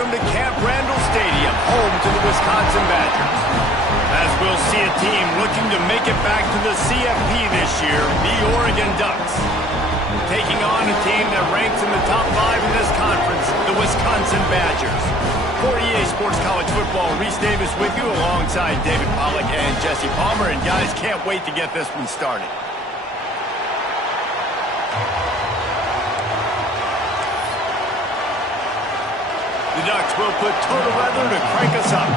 welcome to Camp Randall Stadium, home to the Wisconsin Badgers. As we'll see a team looking to make it back to the CFP this year, the Oregon Ducks. Taking on a team that ranks in the top 5 in this conference, the Wisconsin Badgers. For EA Sports College Football, Reese Davis with you alongside David Pollack and Jesse Palmer. And guys, can't wait to get this one started. The Ducks will put total weather to crank us up.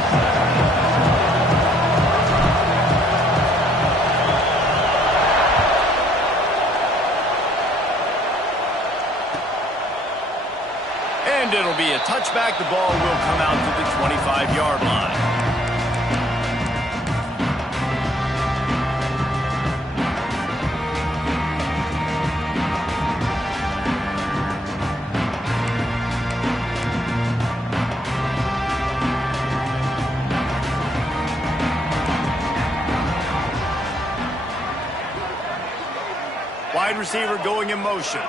And it'll be a touchback. The ball will come out to the 25-yard line. Wide receiver going in motion.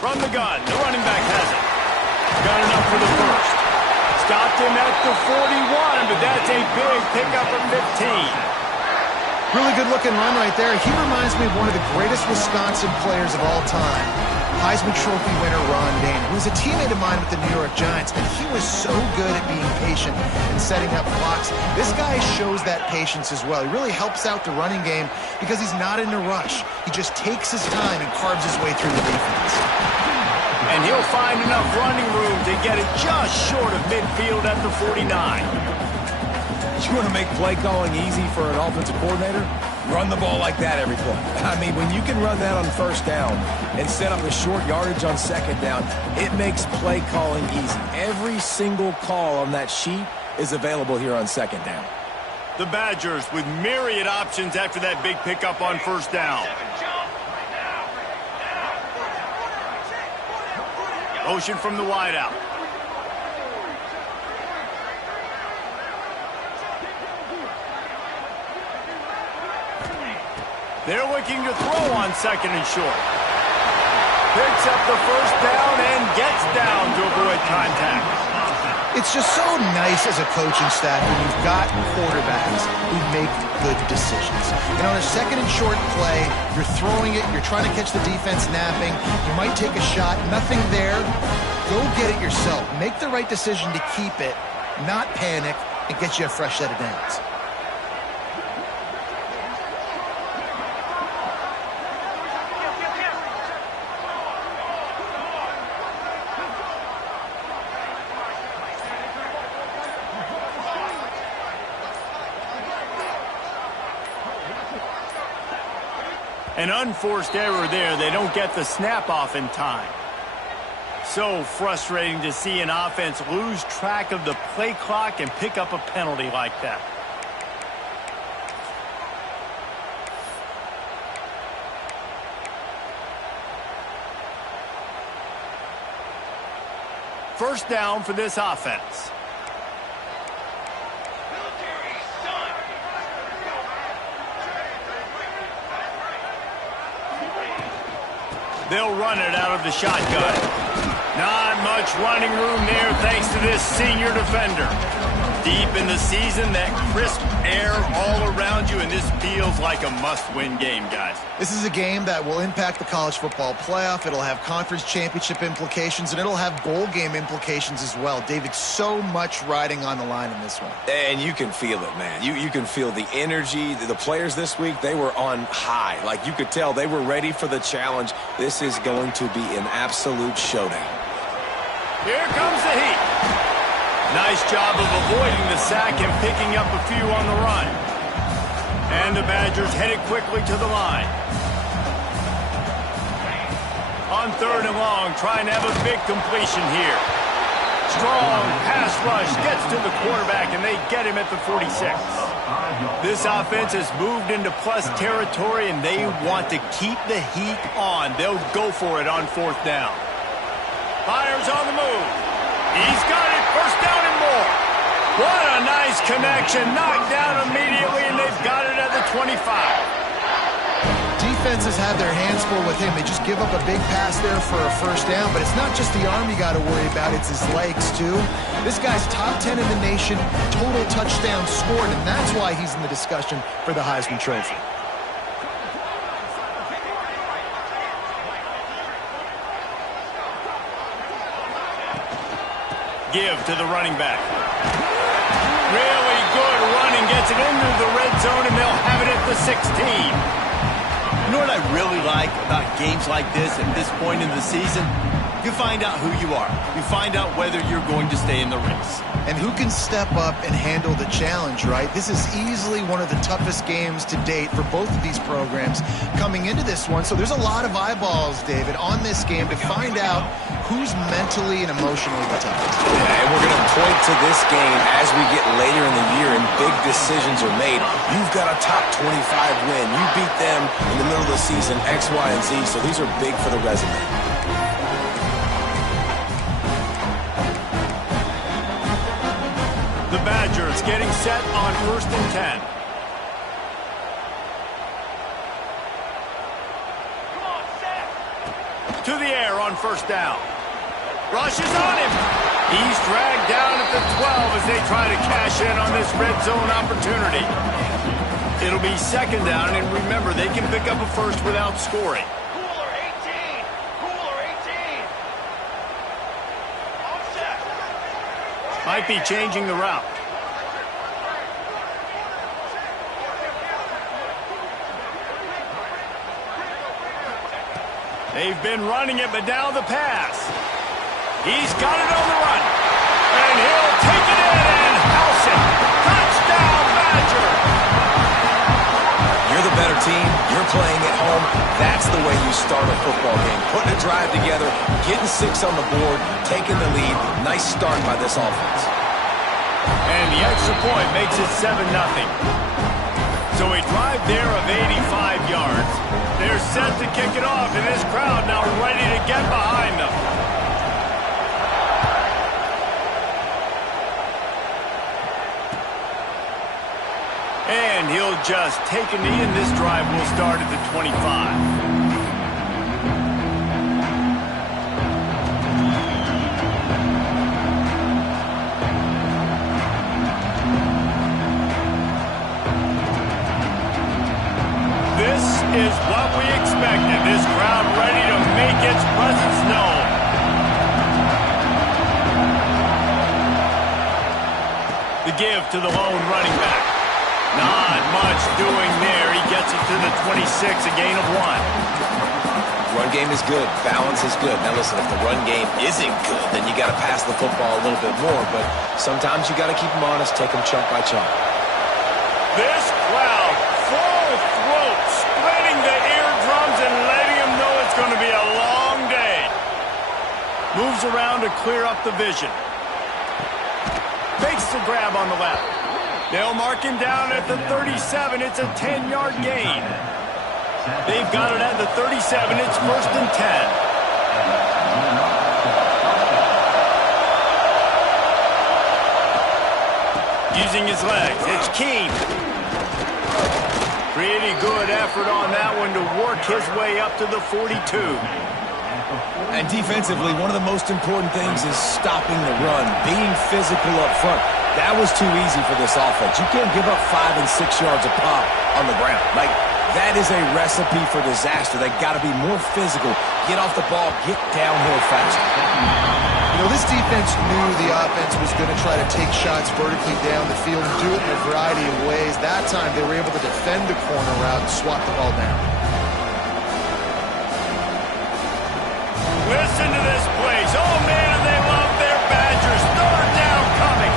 From the gun, the running back has it. Got enough for the first. Stopped him at the 41, but that's a big pickup of 15. Really good looking run right there. He reminds me of one of the greatest Wisconsin players of all time. Heisman Trophy winner Ron Daniel, who was a teammate of mine with the New York Giants, and he was so good at being patient and setting up blocks. This guy shows that patience as well. He really helps out the running game because he's not in a rush. He just takes his time and carves his way through the defense. And he'll find enough running room to get it just short of midfield at the 49. You want to make play calling easy for an offensive coordinator? Run the ball like that every play. I mean, when you can run that on first down and set up a short yardage on second down, it makes play calling easy. Every single call on that sheet is available here on second down. The Badgers with myriad options after that big pickup on first down. Motion from the wideout. They're looking to throw on second and short. Picks up the first down and gets down to avoid contact. It's just so nice as a coaching staff when you've got quarterbacks who make good decisions. And on a second and short play, you're throwing it, you're trying to catch the defense napping, you might take a shot, nothing there. Go get it yourself. Make the right decision to keep it, not panic, and get you a fresh set of downs. An unforced error there. They don't get the snap off in time. So frustrating to see an offense lose track of the play clock and pick up a penalty like that. First down for this offense. They'll run it out of the shotgun. Not much running room there thanks to this senior defender. Deep in the season, that crisp air all around you, and this feels like a must-win game, guys. This is a game that will impact the college football playoff. It'll have conference championship implications, and it'll have bowl game implications as well. David, so much riding on the line in this one. And you can feel it, man. You can feel the energy. The players this week, they were on high. Like, you could tell they were ready for the challenge. This is going to be an absolute showdown. Here comes the heat. Nice job of avoiding the sack and picking up a few on the run. And the Badgers headed quickly to the line. On third and long, trying to have a big completion here. Strong pass rush gets to the quarterback, and they get him at the 46. This offense has moved into plus territory, and they want to keep the heat on. They'll go for it on fourth down. Fires on the move. He's got it. First down and more. What a nice connection. Knocked down immediately, and they've got it at the 25. defenses have their hands full with him. They just give up a big pass there for a first down, but it's not just the arm you got to worry about, it's his legs too. This guy's top 10 in the nation, total touchdowns scored, and that's why he's in the discussion for the Heisman Trophy. Give to the running back. Really good running, gets it into the red zone, and they'll have it at the 16. You know what I really like about games like this at this point in the season? You find out who you are. You find out whether you're going to stay in the race. And who can step up and handle the challenge, right? This is easily one of the toughest games to date for both of these programs coming into this one. So there's a lot of eyeballs, David, on this game to find out who's mentally and emotionally the toughest. Yeah, and we're going to point to this game as we get later in the year and big decisions are made. You've got a top 25 win. You beat them in the middle of the season, X, Y, and Z. So these are big for the resume. The Badgers getting set on 1st and 10. To the air on 1st down. Rush is on him. He's dragged down at the 12 as they try to cash in on this red zone opportunity. It'll be 2nd down, and remember, they can pick up a first without scoring. Cooler 18. Cooler 18. Offset. Might be changing the route. They've been running it, but now the pass. He's got it on the run. And he'll take it in and house it. Touchdown, Badger. You're the better team. You're playing at home. That's the way you start a football game. Putting a drive together, getting 6 on the board, taking the lead. Nice start by this offense. And the extra point makes it 7-0. So a drive there of 85 yards. They're set to kick it off, and this crowd now ready to get behind them. And he'll just take a knee, and this drive will start at the 25. This is what we expected. This crowd ready to make its presence known. The give to the lone running back. Not much doing there. He gets it to the 26, a gain of 1. Run game is good. Balance is good. Now listen, if the run game isn't good, then you got to pass the football a little bit more. But sometimes you got to keep them honest, take them chunk by chunk. This crowd, full throat, splitting the eardrums and letting them know it's going to be a long day. Moves around to clear up the vision. Makes the grab on the left. They'll mark him down at the 37. It's a 10-yard gain. They've got it at the 37. It's 1st and 10. Using his legs, it's Keene. Pretty good effort on that one to work his way up to the 42. And defensively, one of the most important things is stopping the run, being physical up front. That was too easy for this offense. You can't give up 5 and 6 yards a pop on the ground. Like, that is a recipe for disaster. They got to be more physical, get off the ball, get downhill faster. You know, this defense knew the offense was going to try to take shots vertically down the field and do it in a variety of ways. That time, they were able to defend the corner route and swat the ball down. Listen to this place. Oh, man, they love their Badgers. 3rd down coming.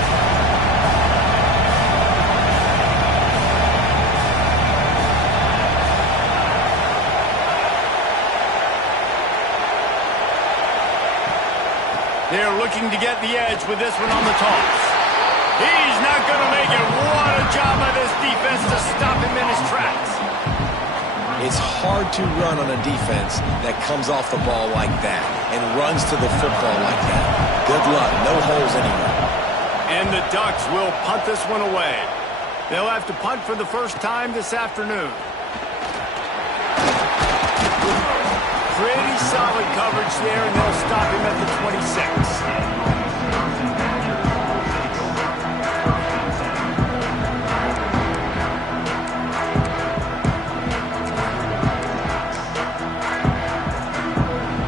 They're looking to get the edge with this one on the toss. He's not going to make it. What a job by this defense to stop him in his tracks. It's hard to run on a defense that comes off the ball like that and runs to the football like that. Good luck. No holes anywhere. And the Ducks will punt this one away. They'll have to punt for the first time this afternoon. Pretty solid coverage there, and they'll stop him at the 26.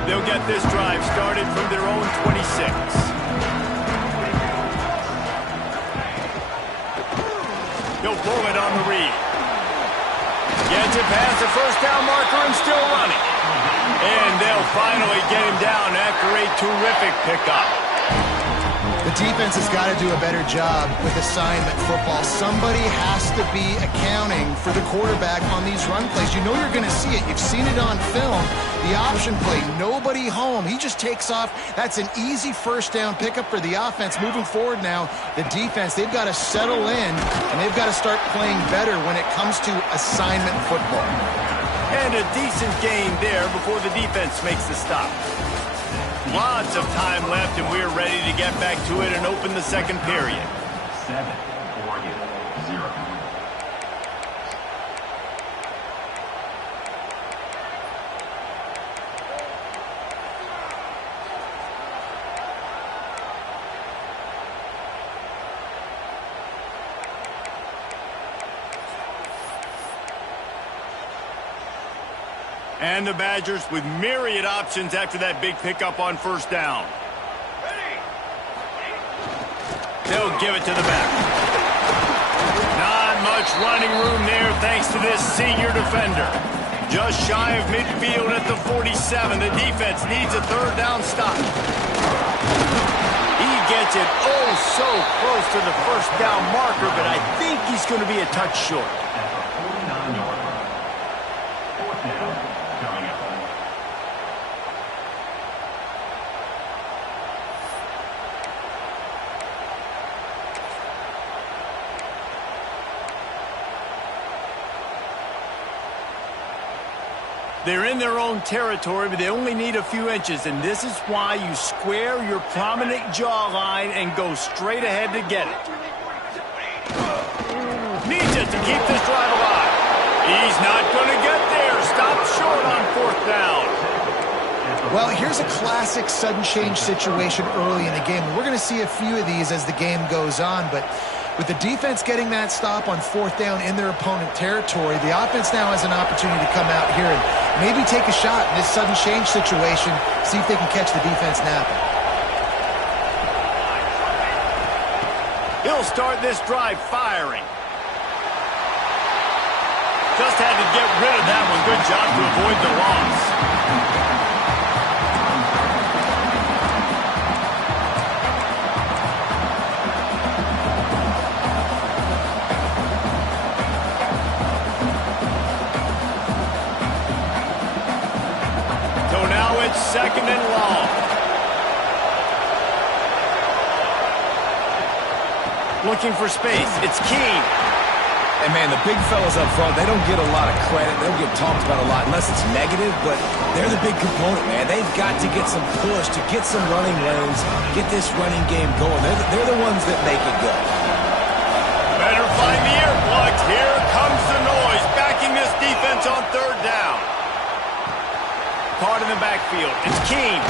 They'll get this drive started from their own 26. He'll pull it on the read. Gets it past the first down marker and still running. And they'll finally get him down after a terrific pickup. The defense has got to do a better job with assignment football. Somebody has to be accounting for the quarterback on these run plays. You know you're going to see it. You've seen it on film. The option play, nobody home. He just takes off. That's an easy first down pickup for the offense. Moving forward now, the defense, they've got to settle in, and they've got to start playing better when it comes to assignment football. And a decent gain there before the defense makes the stop. Lots of time left, and we're ready to get back to it and open the second period. 7-0. And the Badgers with myriad options after that big pickup on first down. They'll give it to the back. Not much running room there thanks to this senior defender. Just shy of midfield at the 47. The defense needs a third down stop. He gets it oh so close to the first down marker, but I think he's going to be a touch short. They're in their own territory, but they only need a few inches, and this is why you square your prominent jawline and go straight ahead to get it. Needs it to keep this drive alive. He's not going to get there. Stop short on fourth down. Well, here's a classic sudden change situation early in the game. We're going to see a few of these as the game goes on, but with the defense getting that stop on fourth down in their opponent territory, the offense now has an opportunity to come out here and maybe take a shot in this sudden change situation, see if they can catch the defense napping. He'll start this drive firing. Just had to get rid of that one. Good job to avoid the loss. Second and long. Looking for space. It's Keene. And, man, the big fellas up front, they don't get a lot of credit. They don't get talked about a lot unless it's negative, but they're the big component, man. They've got to get some push, to get some running lanes, get this running game going. They're the ones that make it go. Better find the earplugs. Here comes the noise, backing this defense on third down. Caught in the backfield. It's Keene.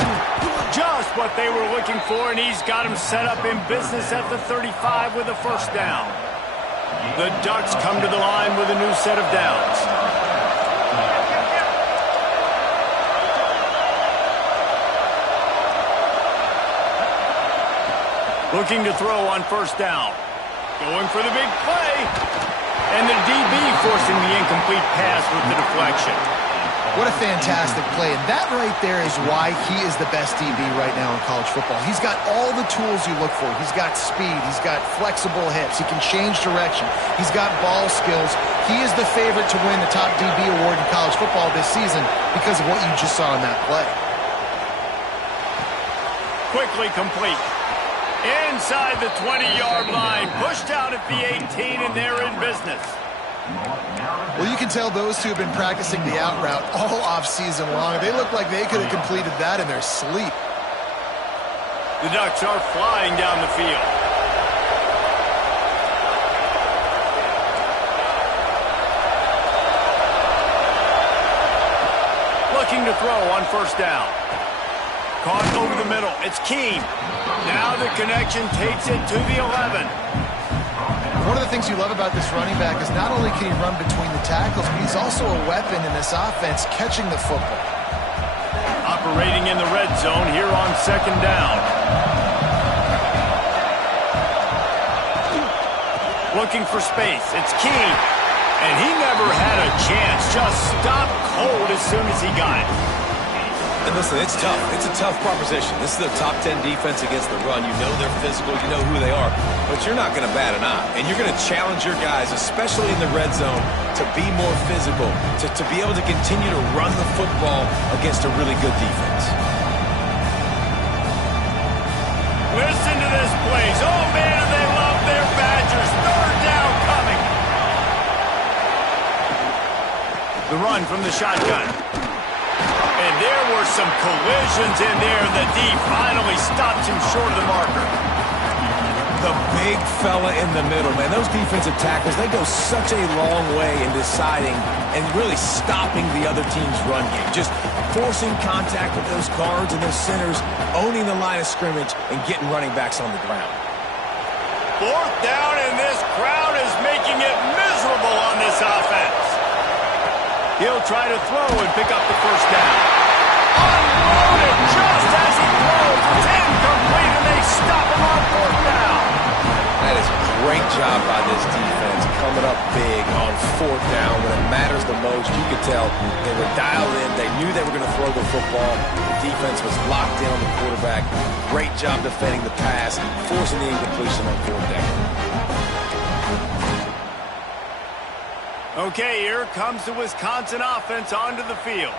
Just what they were looking for, and he's got him set up in business at the 35 with a first down. The Ducks come to the line with a new set of downs. Looking to throw on first down. Going for the big play. And the DB forcing the incomplete pass with the deflection. What a fantastic play. And that right there is why he is the best DB right now in college football. He's got all the tools you look for. He's got speed. He's got flexible hips. He can change direction. He's got ball skills. He is the favorite to win the top DB award in college football this season because of what you just saw in that play. Quickly complete. Inside the 20-yard line. Pushed out at the 18, and they're in business. Well, you can tell those two have been practicing the out route all off-season long. They look like they could have completed that in their sleep. The Ducks are flying down the field. Looking to throw on first down. Caught over the middle. It's Keene. Now the connection takes it to the 11. One of the things you love about this running back is not only can he run between the tackles, but he's also a weapon in this offense catching the football. Operating in the red zone here on second down. Looking for space. It's Keene. And he never had a chance. Just stopped cold as soon as he got it. And listen, it's tough. It's a tough proposition. This is a top 10 defense against the run. You know they're physical. You know who they are. But you're not going to bat an eye. And you're going to challenge your guys, especially in the red zone, to be more physical, to be able to continue to run the football against a really good defense. Listen to this place. Oh, man, they love their Badgers. Third down coming. The run from the shotgun. And there were some collisions in there. The D finally stops him short of the marker. The big fella in the middle, man. Those defensive tackles, they go such a long way in deciding and really stopping the other team's run game. Just forcing contact with those guards and those centers, owning the line of scrimmage, and getting running backs on the ground. Fourth down, and this crowd is making it miserable on this offense. He'll try to throw and pick up the first down. Unloaded just as he throws. 10 complete, and they stop him on fourth down. That is a great job by this defense, coming up big on fourth down when it matters the most. You could tell they were dialed in. They knew they were going to throw the football. The defense was locked in on the quarterback. Great job defending the pass, forcing the incompletion on fourth down. Okay, here comes the Wisconsin offense onto the field.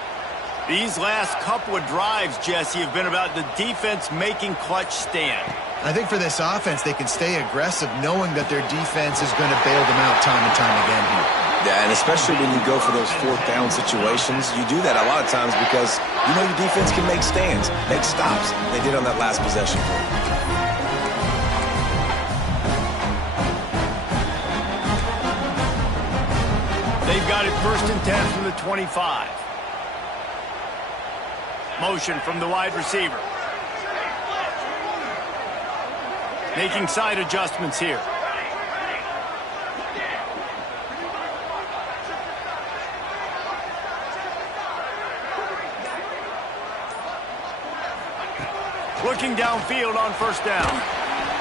These last couple of drives, Jesse, have been about the defense making clutch stand. I think for this offense, they can stay aggressive knowing that their defense is going to bail them out time and time again here. Yeah, and especially when you go for those fourth down situations, you do that a lot of times because you know your defense can make stands, make stops. They did on that last possession. They've got it first and 10 from the 25. Motion from the wide receiver. Making side adjustments here. Looking downfield on first down.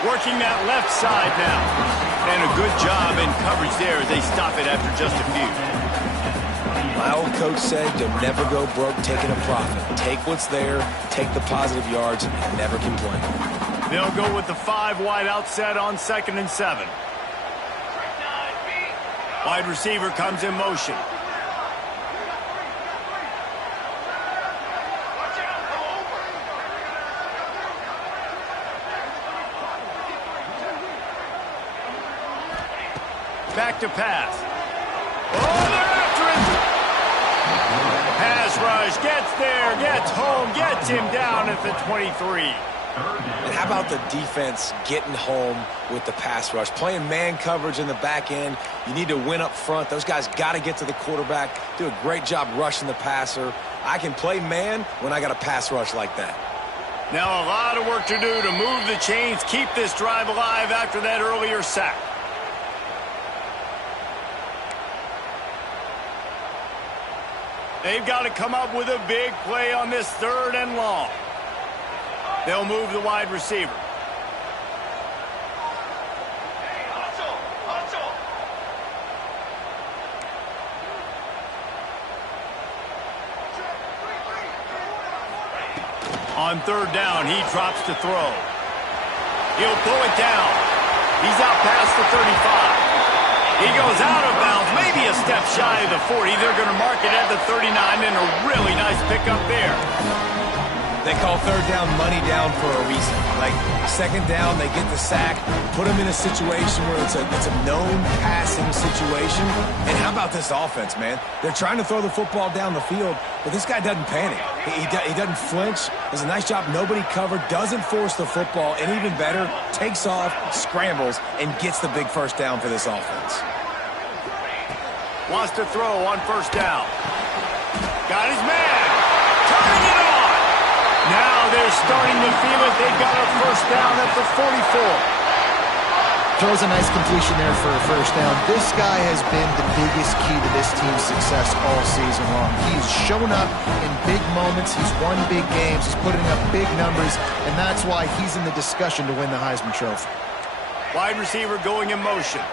Working that left side now. And a good job in coverage there as they stop it after just a few. My old coach said you'll never go broke taking a profit. Take what's there, take the positive yards, and never complain. They'll go with the 5 wide out set on 2nd and 7. Wide receiver comes in motion. Back to pass. Oh, they're after him. Pass rush, gets there, gets home, gets him down at the 23. And how about the defense getting home with the pass rush? Playing man coverage in the back end. You need to win up front. Those guys got to get to the quarterback. Do a great job rushing the passer. I can play man when I got a pass rush like that. Now a lot of work to do to move the chains, keep this drive alive after that earlier sack. They've got to come up with a big play on this 3rd and long. They'll move the wide receiver. On 3rd down, he drops to throw. He'll pull it down. He's out past the 35. He goes out of bounds, maybe a step shy of the 40. They're going to mark it at the 39, and a really nice pickup there. They call 3rd down money down for a reason. Like 2nd down, they get the sack, put them in a situation where it's a known passing situation. And how about this offense, man? They're trying to throw the football down the field, but this guy doesn't panic. He doesn't flinch. Does a nice job. Nobody covered, doesn't force the football, and even better, takes off, scrambles, and gets the big first down for this offense. Wants to throw on 1st down. Got his man. to feel it. They've got a first down at the 44. Throws a nice completion there for a first down. This guy has been the biggest key to this team's success all season long. He's shown up in big moments. He's won big games. He's putting up big numbers, and that's why he's in the discussion to win the Heisman Trophy. Wide receiver going in motion.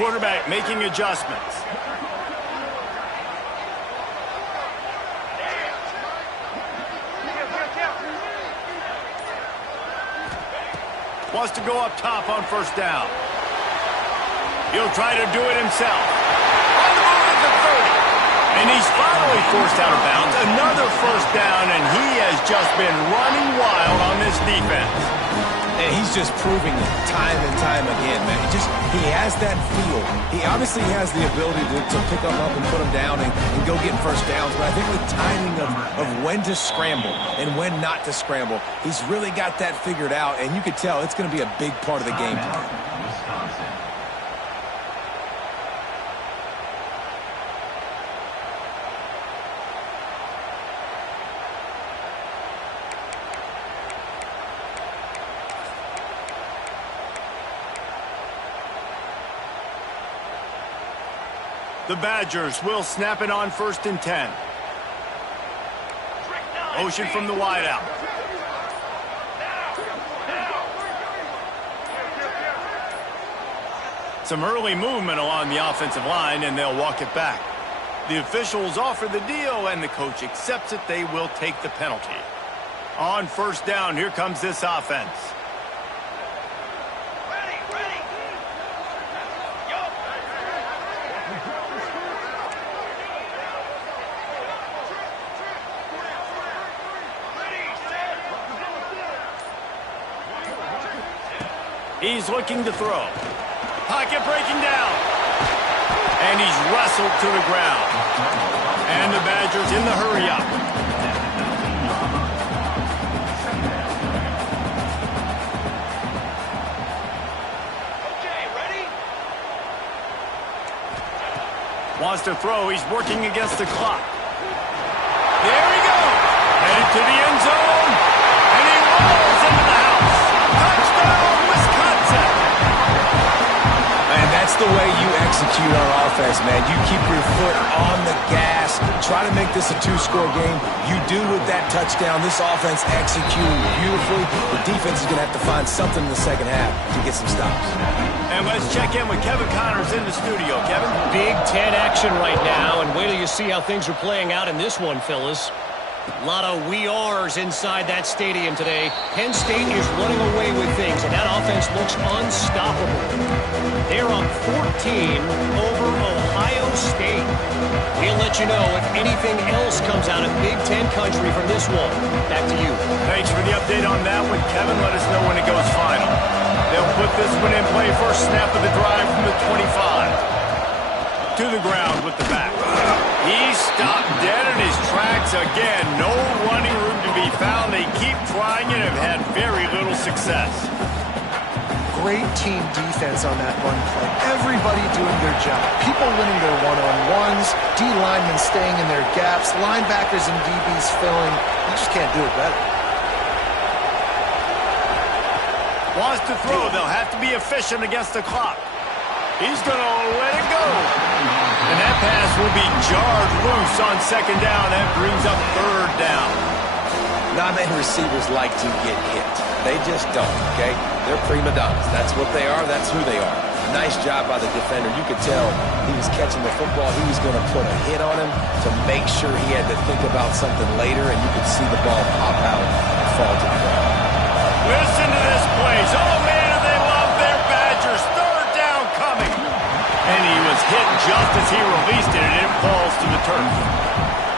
Quarterback making adjustments. Wants to go up top on first down. He'll try to do it himself. On the move at the 30. And he's finally forced out of bounds. Another first down, and he has just been running wild on this defense. And he's just proving it time and time again, man. He has that feel. He obviously has the ability to pick them up and put them down and go get first downs. But I think the timing of when to scramble and when not to scramble, he's really got that figured out. And you could tell it's going to be a big part of the game plan. The Badgers will snap it on 1st and 10. Motion from the wideout. Some early movement along the offensive line, and they'll walk it back. The officials offer the deal, and the coach accepts it. They will take the penalty. On first down, here comes this offense. He's looking to throw. Pocket breaking down. And he's wrestled to the ground. And the Badgers in the hurry up. Okay, ready? Wants to throw. He's working against the clock. There he goes. Headed to the end zone. And he rolls into the house. Touchdown, Wisconsin. And that's the way you execute on offense, man. You keep your foot on the gas. Try to make this a two-score game. You do with that touchdown. This offense executed beautifully. The defense is going to have to find something in the second half to get some stops. And let's check in with Kevin Connors in the studio. Kevin? Big Ten action right now, and wait till you see how things are playing out in this one, Phyllis. A lot of we are's inside that stadium today. Penn State is running away with things, and that offense looks unstoppable. They're up 14 over Ohio State. We'll let you know if anything else comes out of Big Ten country from this one. Back to you. Thanks for the update on that one, Kevin. Let us know when it goes final. They'll put this one in play. First snap of the drive from the 25. To the ground with the back. He's stopped dead in his tracks again. No running room to be found. They keep trying and have had very little success. Great team defense on that run play. Everybody doing their job. People winning their one-on-ones. D linemen staying in their gaps. Linebackers and DBs filling. You just can't do it better. Wants to throw. They'll have to be efficient against the clock. He's going to let it go. And that pass will be jarred loose on second down. That brings up third down. Not many receivers like to get hit. They just don't, okay? They're prima donnas. That's what they are. That's who they are. Nice job by the defender. You could tell he was catching the football. He was going to put a hit on him to make sure he had to think about something later, and you could see the ball pop out and fall to the ground. Listen to this place. Oh, man, do they love their Badgers. Third down coming. And he was hit just as he released it, and it falls to the turf.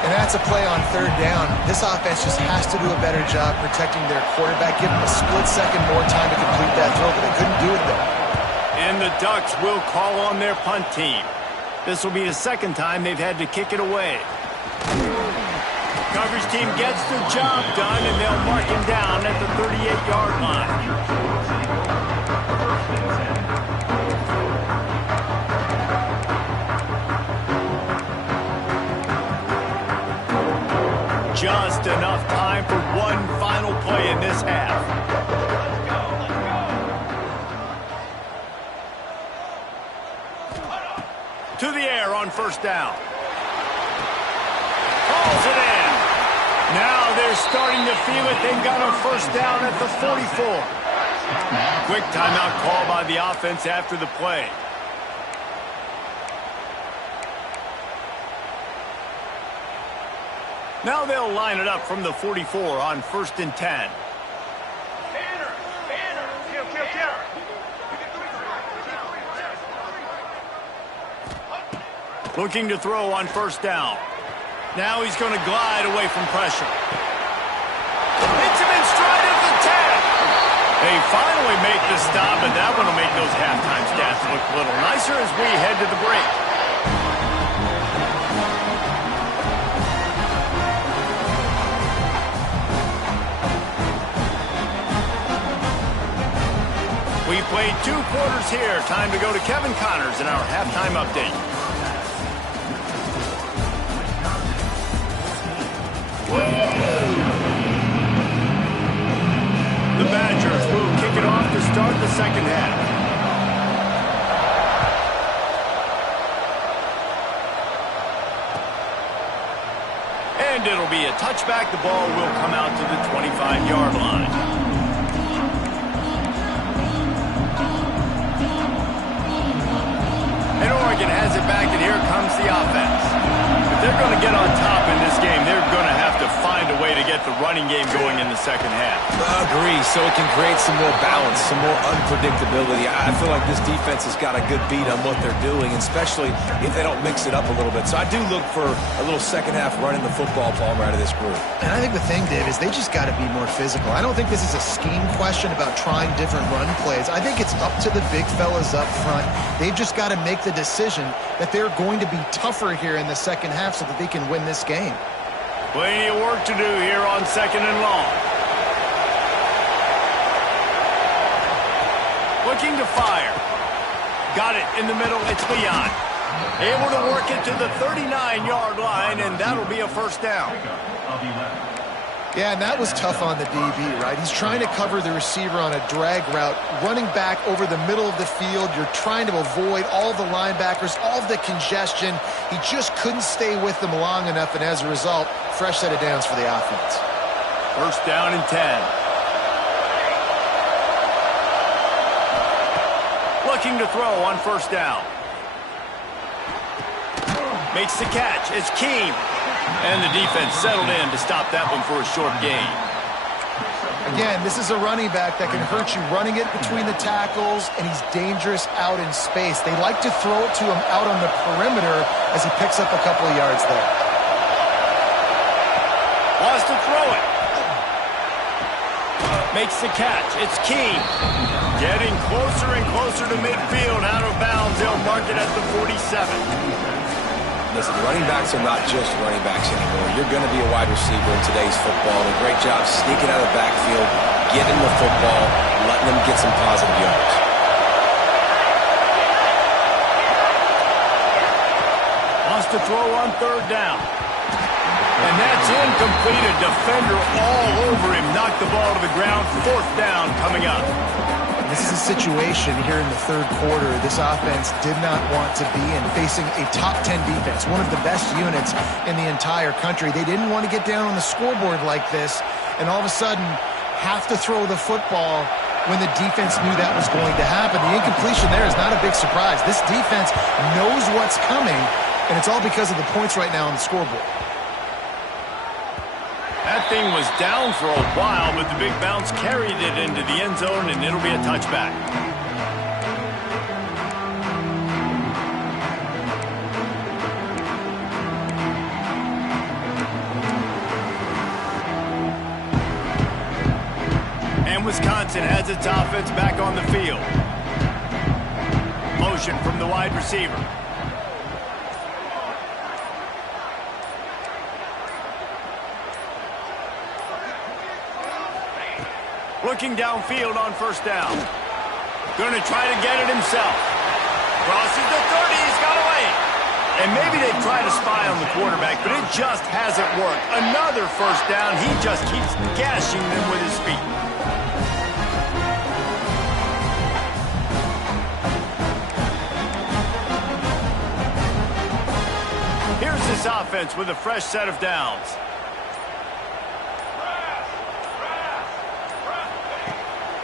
And that's a play on third down. This offense just has to do a better job protecting their quarterback. Give him a split second more time to complete that throw, but they couldn't do it there. And the Ducks will call on their punt team. This will be the second time they've had to kick it away. Coverage team gets the job done, and they'll mark him down at the 38-yard line. play in this half. To the air on first down. Calls it in. Now they're starting to feel it. They've got a first down at the 44. Quick timeout call by the offense after the play. Now they'll line it up from the 44 on 1st and 10. Looking to throw on first down. Now he's going to glide away from pressure. Hits him in stride of the 10. They finally make the stop, and that one will make those halftime stats look a little nicer as we head to the break. We played 2 quarters here. Time to go to Kevin Connors in our halftime update. The Badgers will kick it off to start the second half. And it'll be a touchback. The ball will come out to the 25-yard line. And Oregon has it back, and here comes the offense. If they're going to get on top in this game, they're going to have to find a way to get the running game going in the second half. Agree, so it can create some more balance, some more unpredictability. I feel like this defense has got a good beat on what they're doing, especially if they don't mix it up a little bit. So I do look for a little second half running the football Palmer out of this group. And I think the thing, Dave, is they just got to be more physical. I don't think this is a scheme question about trying different run plays. I think it's up to the big fellas up front. They've just got to make the decision that they're going to be tougher here in the second half so that they can win this game. Plenty of work to do here on 2nd and long. Looking to fire. Got it in the middle. It's Leon. Able to work it to the 39-yard line, and that'll be a first down. Yeah, and that was tough on the DB, right? He's trying to cover the receiver on a drag route, running back over the middle of the field. You're trying to avoid all the linebackers, all of the congestion. He just couldn't stay with them long enough, and as a result, fresh set of downs for the offense. First down and 10. Looking to throw on first down. Makes the catch. It's Keene. And the defense settled in to stop that one for a short gain. Again, this is a running back that can hurt you running it between the tackles, and he's dangerous out in space. They like to throw it to him out on the perimeter as he picks up a couple of yards there. Wants to throw it. Makes the catch. It's Keene. Getting closer and closer to midfield. Out of bounds. They'll mark it at the 47. Listen, running backs are not just running backs anymore. You're going to be a wide receiver in today's football. And a great job sneaking out of the backfield, getting the football, letting them get some positive yards. Wants to throw on third down. And that's incomplete. A defender all over him. Knocked the ball to the ground. Fourth down coming up. This is a situation here in the third quarter this offense did not want to be in, facing a top 10 defense, one of the best units in the entire country. They didn't want to get down on the scoreboard like this and all of a sudden have to throw the football when the defense knew that was going to happen. The incompletion there is not a big surprise. This defense knows what's coming, and it's all because of the points right now on the scoreboard. That thing was down for a while, but the big bounce carried it into the end zone, and it'll be a touchback. And Wisconsin has its offense back on the field. Motion from the wide receiver. Looking downfield on first down. Going to try to get it himself. Crosses the 30. He's got away. And maybe they try to spy on the quarterback, but it just hasn't worked. Another first down. He just keeps gashing them with his feet. Here's this offense with a fresh set of downs.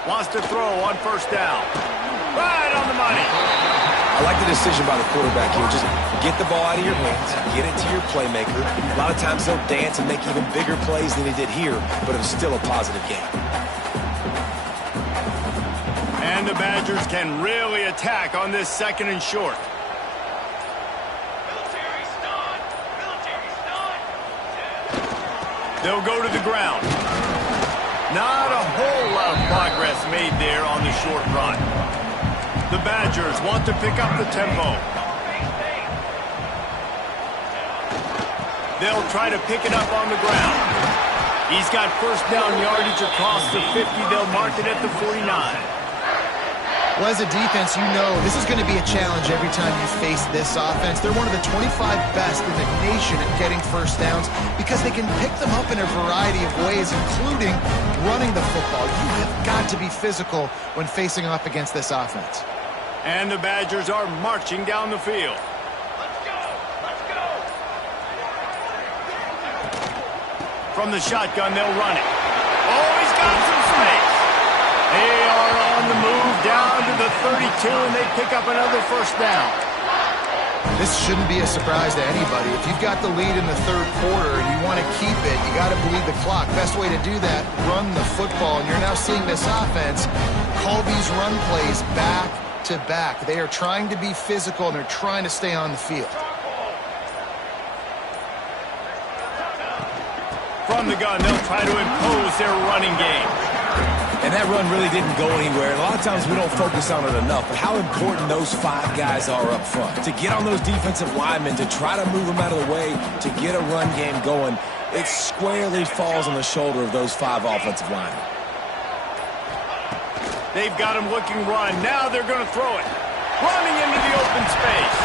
Wants to throw on first down. Right on the money. I like the decision by the quarterback here. Just get the ball out of your hands, get it to your playmaker. A lot of times they'll dance and make even bigger plays than he did here, but it was still a positive game. And the Badgers can really attack on this second and short. They'll go to the ground. Not a whole lot of progress made there on the short run. The Badgers want to pick up the tempo. They'll try to pick it up on the ground. He's got first down yardage across the 50. They'll mark it at the 49. Well, as a defense, you know this is going to be a challenge every time you face this offense. They're one of the 25 best in the nation at getting first downs because they can pick them up in a variety of ways, including running the football. You have got to be physical when facing off against this offense. And the Badgers are marching down the field. Let's go! Let's go! From the shotgun, they'll run it. Oh, he's got some space. They are on the move down to the 32, and they pick up another first down. This shouldn't be a surprise to anybody. If you've got the lead in the third quarter and you want to keep it, you got to bleed the clock. Best way to do that, run the football. And you're now seeing this offense call these run plays back to back. They are trying to be physical, and they're trying to stay on the field. From the gun, they'll try to impose their running game. And that run really didn't go anywhere. And a lot of times we don't focus on it enough, but how important those 5 guys are up front. To get on those defensive linemen, to try to move them out of the way, to get a run game going, it squarely falls on the shoulder of those 5 offensive linemen. They've got him looking run. Now they're going to throw it. Running into the open space.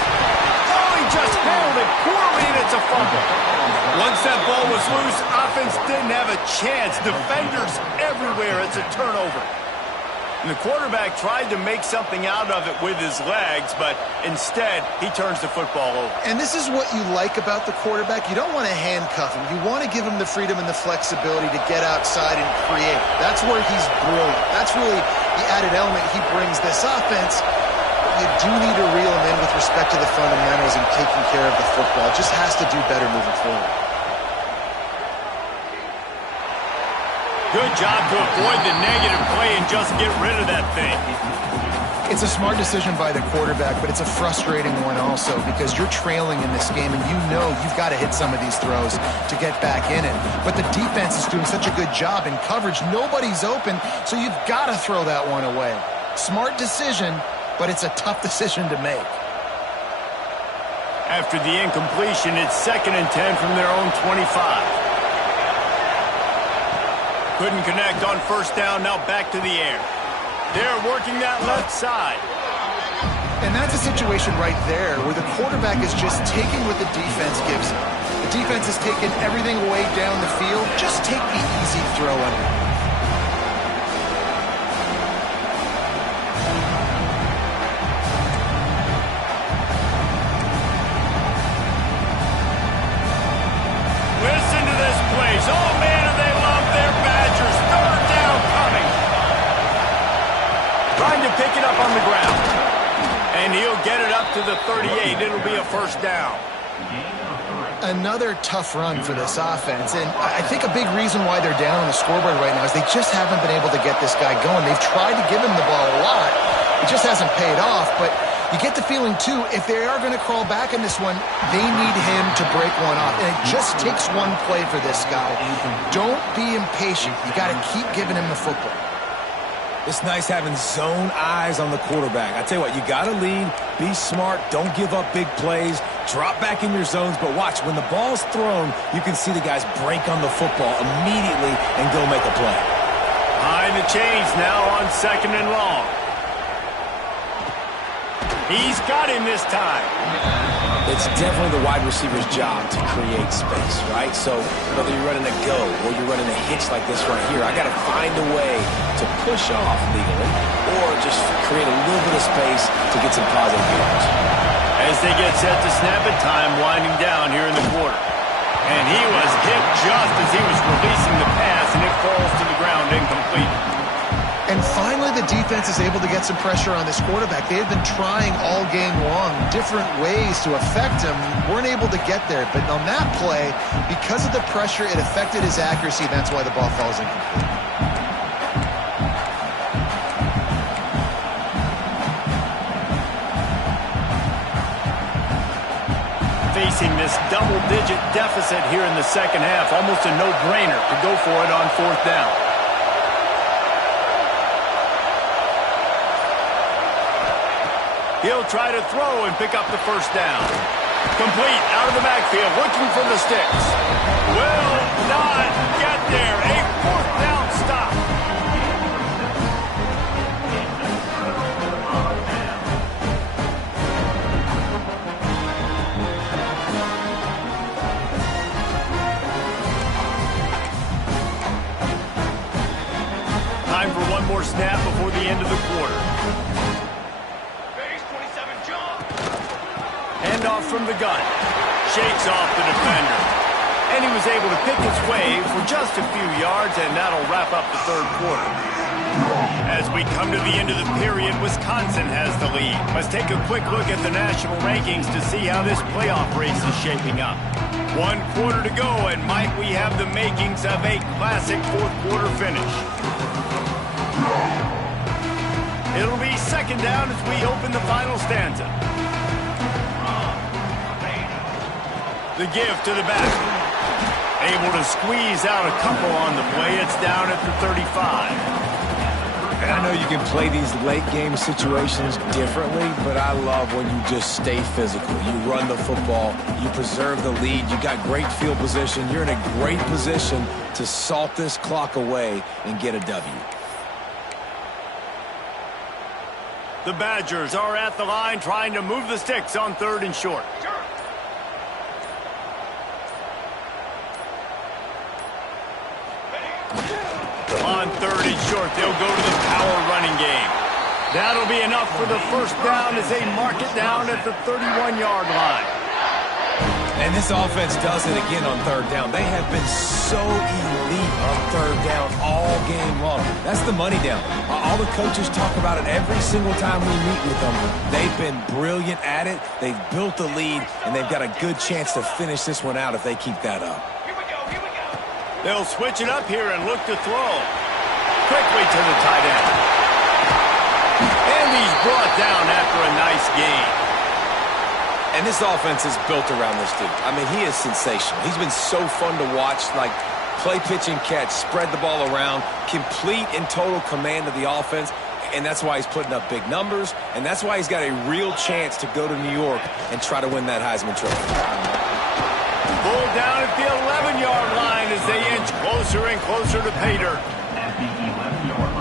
Oh, he just handled it poorly, and it's a fumble. Once that ball was loose, offense didn't have a chance. Defenders everywhere. It's a turnover. And the quarterback tried to make something out of it with his legs, but instead, he turns the football over. And this is what you like about the quarterback. You don't want to handcuff him. You want to give him the freedom and the flexibility to get outside and create. That's where he's brilliant. That's really the added element he brings this offense. You do need to reel him in with respect to the fundamentals and taking care of the football. Just has to do better moving forward. Good job to avoid the negative play and just get rid of that thing. It's a smart decision by the quarterback, but it's a frustrating one also because you're trailing in this game and you know you've got to hit some of these throws to get back in it. But the defense is doing such a good job in coverage. Nobody's open, so you've got to throw that one away. Smart decision, but it's a tough decision to make. After the incompletion, it's 2nd and 10 from their own 25. Couldn't connect on first down, now back to the air. They're working that left side. And that's a situation right there where the quarterback is just taking what the defense gives him. The defense is taking everything away down the field. Just take the easy throw on it. Listen to this place. Oh, man, do they love their Badgers. 3rd down coming. Trying to pick it up on the ground. And he'll get it up to the 38. It'll be a first down. Another tough run for this offense. And I think a big reason why they're down on the scoreboard right now is they just haven't been able to get this guy going. They've tried to give him the ball a lot. It just hasn't paid off. But you get the feeling, too, if they are going to crawl back in this one, they need him to break one off. And it just takes one play for this guy. Don't be impatient. You got to keep giving him the football. It's nice having zone eyes on the quarterback. I tell you what, you got to lead, be smart, don't give up big plays, drop back in your zones, but watch, when the ball's thrown, you can see the guys break on the football immediately and go make a play. Behind the chains now on 2nd and long. He's got him this time. it's definitely the wide receiver's job to create space, right? So whether you're running a go or you're running a hitch like this right here, I got to find a way to push off legally or just create a little bit of space to get some positive yards. As they get set to snap it, time winding down here in the quarter. And he was hit just as he was releasing the pass, and it falls to the ground incomplete. And finally, the defense is able to get some pressure on this quarterback. They've been trying all game long different ways to affect him. Weren't able to get there. But on that play, because of the pressure, it affected his accuracy. That's why the ball falls incomplete. Facing this double-digit deficit here in the second half, almost a no-brainer to go for it on fourth down. He'll try to throw and pick up the first down. Complete out of the backfield, looking for the sticks. Will not get there. A fourth down stop. Time for one more snap before the end of the quarter. Handoff from the gun. Shakes off the defender. And he was able to pick his way for just a few yards, and that'll wrap up the third quarter. As we come to the end of the period, Wisconsin has the lead. Let's take a quick look at the national rankings to see how this playoff race is shaping up. 1 quarter to go, and might we have the makings of a classic fourth quarter finish. It'll be second down as we open the final stanza. The give to the back. Able to squeeze out a couple on the play. It's down at the 35. And I know you can play these late game situations differently, but I love when you just stay physical. You run the football, you preserve the lead, you got great field position, you're in a great position to salt this clock away and get a W. The Badgers are at the line trying to move the sticks on third and short. On third and short, they'll go to the power running game. That'll be enough for the first down as they mark it down at the 31-yard line. And this offense does it again on third down. They have been so elite on third down all game long. That's the money down. All the coaches talk about it every single time we meet with them. They've been brilliant at it. They've built the lead, and they've got a good chance to finish this one out if they keep that up. They'll switch it up here and look to throw. Quickly to the tight end. And he's brought down after a nice gain. And this offense is built around this dude. I mean, he is sensational. He's been so fun to watch, like play, pitch, and catch, spread the ball around, complete and total command of the offense, and that's why he's putting up big numbers, and that's why he's got a real chance to go to New York and try to win that Heisman Trophy. Pulled down at the 11-yard line as they inch closer and closer to pay dirt.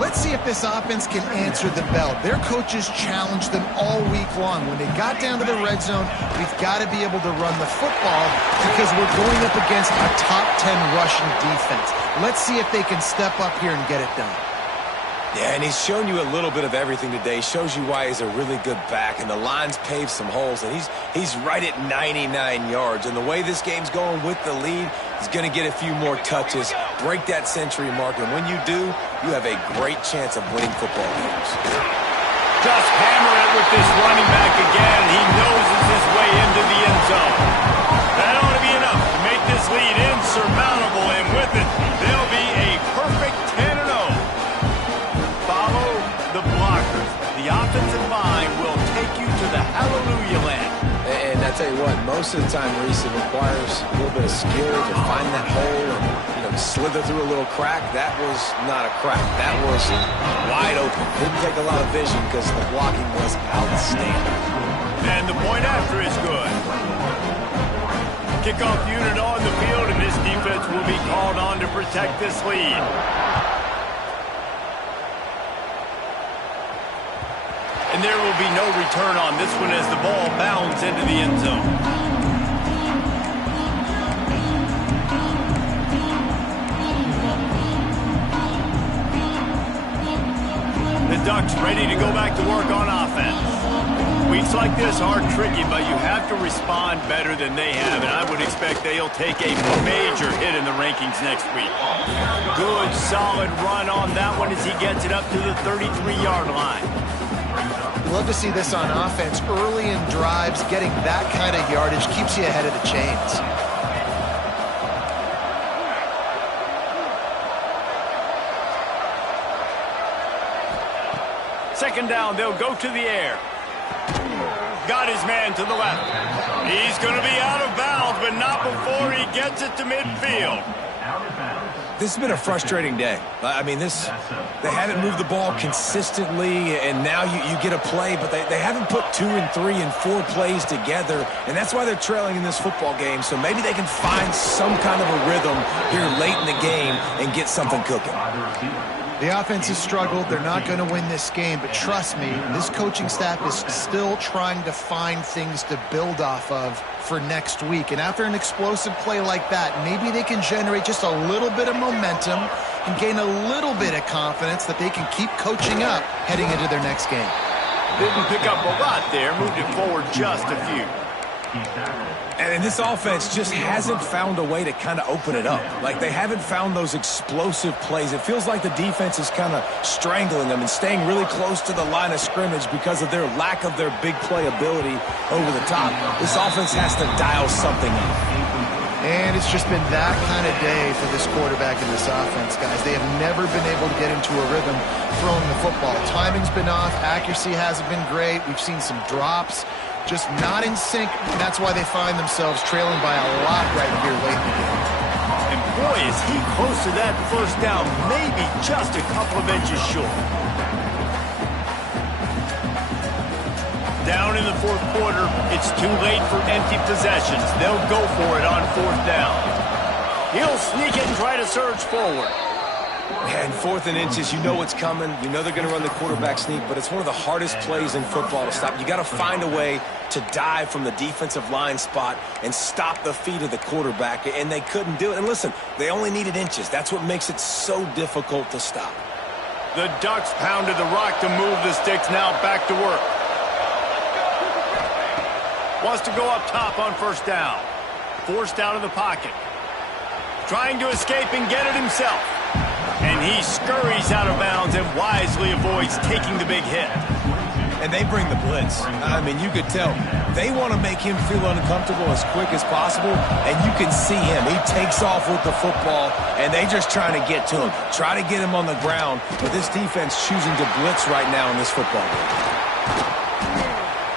Let's see if this offense can answer the bell. Their coaches challenged them all week long. When they got down to the red zone, we've got to be able to run the football because we're going up against a top 10 rushing defense. Let's see if they can step up here and get it done. Yeah, and he's shown you a little bit of everything today. Shows you why he's a really good back, and the line's paved some holes, and he's right at 99 yards. And the way this game's going with the lead, he's going to get a few more touches, break that century mark, and when you do, you have a great chance of winning football games. Just hammer it with this running back again. He noses his way into the end zone. That ought to be enough to make this lead insurmountable, and with it, there'll be a perfect 10-0. Follow the blockers. The offensive line will take you to the hallelujah land. And I tell you what, most of the time, Reese, it requires a little bit of skill to find that hole and slither through a little crack. That was not a crack. That was wide open. Didn't take a lot of vision because the blocking was outstanding. And the point after is good. Kickoff unit on the field, and this defense will be called on to protect this lead. And there will be no return on this one as the ball bounds into the end zone. The Ducks ready to go back to work on offense. Weeks like this are tricky, but you have to respond better than they have, and I would expect they'll take a major hit in the rankings next week. Good, solid run on that one as he gets it up to the 33-yard line. Love to see this on offense. Early in drives, getting that kind of yardage keeps you ahead of the chains. Second down, they'll go to the air. Got his man to the left. He's going to be out of bounds, but not before he gets it to midfield. This has been a frustrating day. I mean, they haven't moved the ball consistently, and now you get a play, but they haven't put 2 and 3 and 4 plays together, and that's why they're trailing in this football game. So maybe they can find some kind of a rhythm here late in the game and get something cooking. The offense has struggled. They're not going to win this game, but trust me, this coaching staff is still trying to find things to build off of for next week. And after an explosive play like that, maybe they can generate just a little bit of momentum and gain a little bit of confidence that they can keep coaching up heading into their next game. Didn't pick up a lot there, moved it forward just a few. And this offense just hasn't found a way to kind of open it up. Like, they haven't found those explosive plays. It feels like the defense is kind of strangling them and staying really close to the line of scrimmage because of their lack of their big play ability over the top. This offense has to dial something up. And it's just been that kind of day for this quarterback and this offense, guys. They have never been able to get into a rhythm throwing the football. Timing's been off. Accuracy hasn't been great. We've seen some drops. Just not in sync, and that's why they find themselves trailing by a lot right here late in the game. And boy, is he close to that first down, maybe just a couple of inches short. Down in the fourth quarter, it's too late for empty possessions. They'll go for it on fourth down. He'll sneak it and try to surge forward. And 4th and inches, you know what's coming. You know they're going to run the quarterback sneak, but it's one of the hardest plays in football to stop. You got to find a way to dive from the defensive line spot and stop the feet of the quarterback, and they couldn't do it. And listen, they only needed inches. That's what makes it so difficult to stop. The Ducks pounded the rock to move the sticks, now back to work. Wants to go up top on first down. Forced out of the pocket. Trying to escape and get it himself. And he scurries out of bounds and wisely avoids taking the big hit. And they bring the blitz. I mean, you could tell. They want to make him feel uncomfortable as quick as possible, and you can see him. He takes off with the football, and they just trying to get to him. Try to get him on the ground, but this defense choosing to blitz right now in this football game.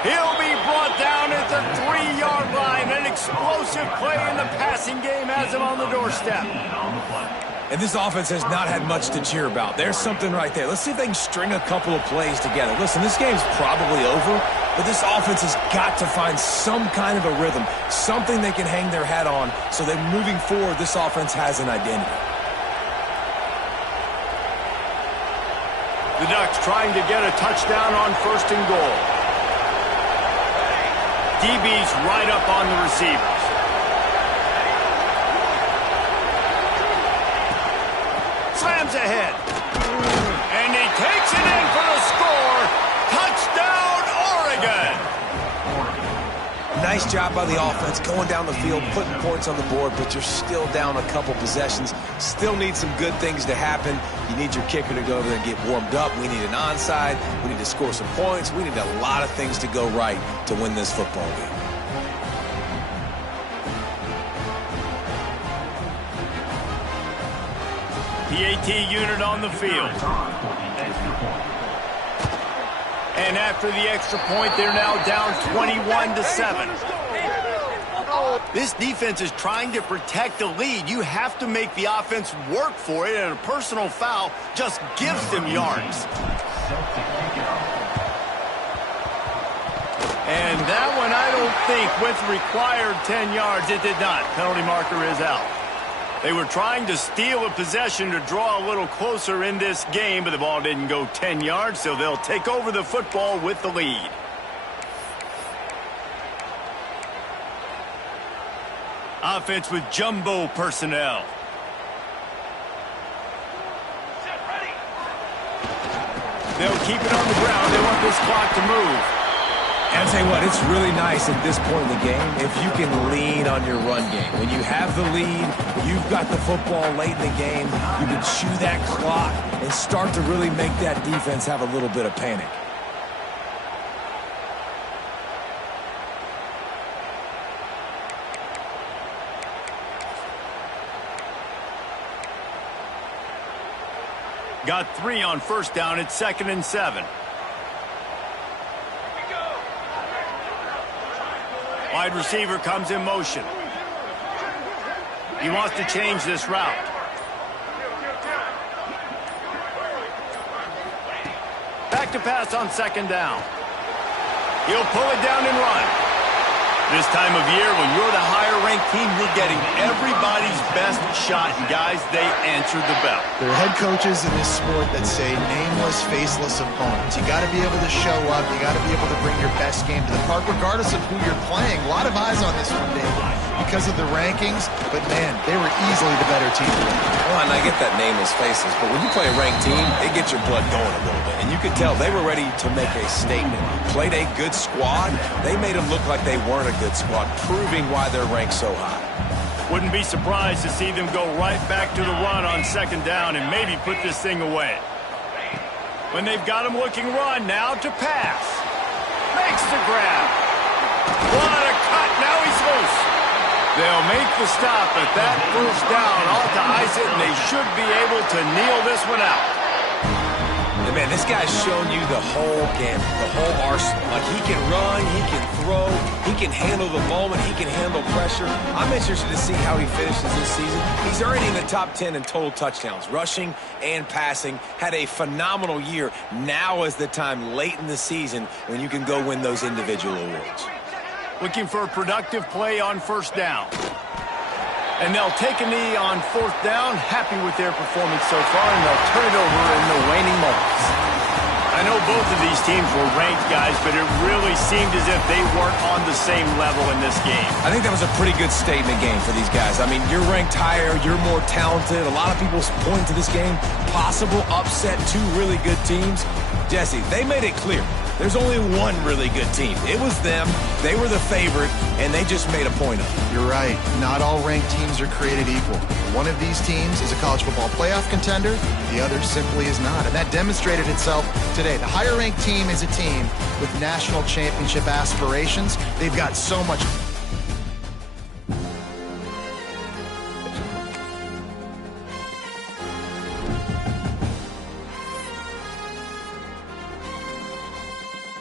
He'll be brought down at the 3-yard line. An explosive play in the passing game has him on the doorstep. And this offense has not had much to cheer about. There's something right there. Let's see if they can string a couple of plays together. Listen, this game's probably over, but this offense has got to find some kind of a rhythm, something they can hang their hat on so that moving forward, this offense has an identity. The Ducks trying to get a touchdown on first and goal. DB's right up on the receivers. Slams ahead. And he takes it in for the score. Touchdown, Oregon. Nice job by the offense going down the field, putting points on the board, but you're still down a couple possessions. Still need some good things to happen. You need your kicker to go over there and get warmed up. We need an onside. We need to score some points. We need a lot of things to go right to win this football game. PAT unit on the field. And after the extra point, they're now down 21-7. This defense is trying to protect the lead. You have to make the offense work for it, and a personal foul just gives them yards. And that one, I don't think, with required 10 yards, it did not. Penalty marker is out. They were trying to steal a possession to draw a little closer in this game, but the ball didn't go 10 yards, so they'll take over the football with the lead. Offense with jumbo personnel. They'll keep it on the ground. They want this clock to move. And I'll tell you what, it's really nice at this point in the game if you can lean on your run game. When you have the lead, you've got the football late in the game, you can chew that clock and start to really make that defense have a little bit of panic. Got 3 on first down. It's 2nd and 7. Wide receiver comes in motion. He wants to change this route. Back to pass on 2nd down. He'll pull it down and run. This time of year, when you're the higher-ranked team, you're getting everybody's best shot. And guys, they answered the bell. There are head coaches in this sport that say nameless, faceless opponents. You got to be able to show up. You got to be able to bring your best game to the park, regardless of who you're playing. A lot of eyes on this one, David, because of the rankings. But, man, they were easily the better team. Well, and I get that nameless, faceless, but when you play a ranked team, it gets your blood going a little bit. And you could tell they were ready to make a statement. Played a good squad. They made them look like they weren't a good squad, proving why they're ranked so high. Wouldn't be surprised to see them go right back to the run on 2nd down and maybe put this thing away. When they've got him looking run, now to pass. Makes the grab. What a cut. Now he's loose. They'll make the stop, but that first down ought to ice it, and they should be able to kneel this one out. And man, this guy's shown you the whole gamut, the whole arsenal. Like, he can run, he can throw, he can handle the moment, he can handle pressure. I'm interested to see how he finishes this season. He's already in the top 10 in total touchdowns, rushing and passing. Had a phenomenal year. Now is the time late in the season when you can go win those individual awards. Looking for a productive play on 1st down. And they'll take a knee on 4th down. Happy with their performance so far, and they'll turn it over in the waning moments. I know both of these teams were ranked, guys, but it really seemed as if they weren't on the same level in this game. I think that was a pretty good statement game for these guys. I mean, you're ranked higher, you're more talented. A lot of people point to this game. Possible upset, 2 really good teams. Jesse, they made it clear. There's only one really good team. It was them. They were the favorite, and they just made a point of it. You're right. Not all ranked teams are created equal. One of these teams is a college football playoff contender. The other simply is not, and that demonstrated itself today. The higher-ranked team is a team with national championship aspirations. They've got so much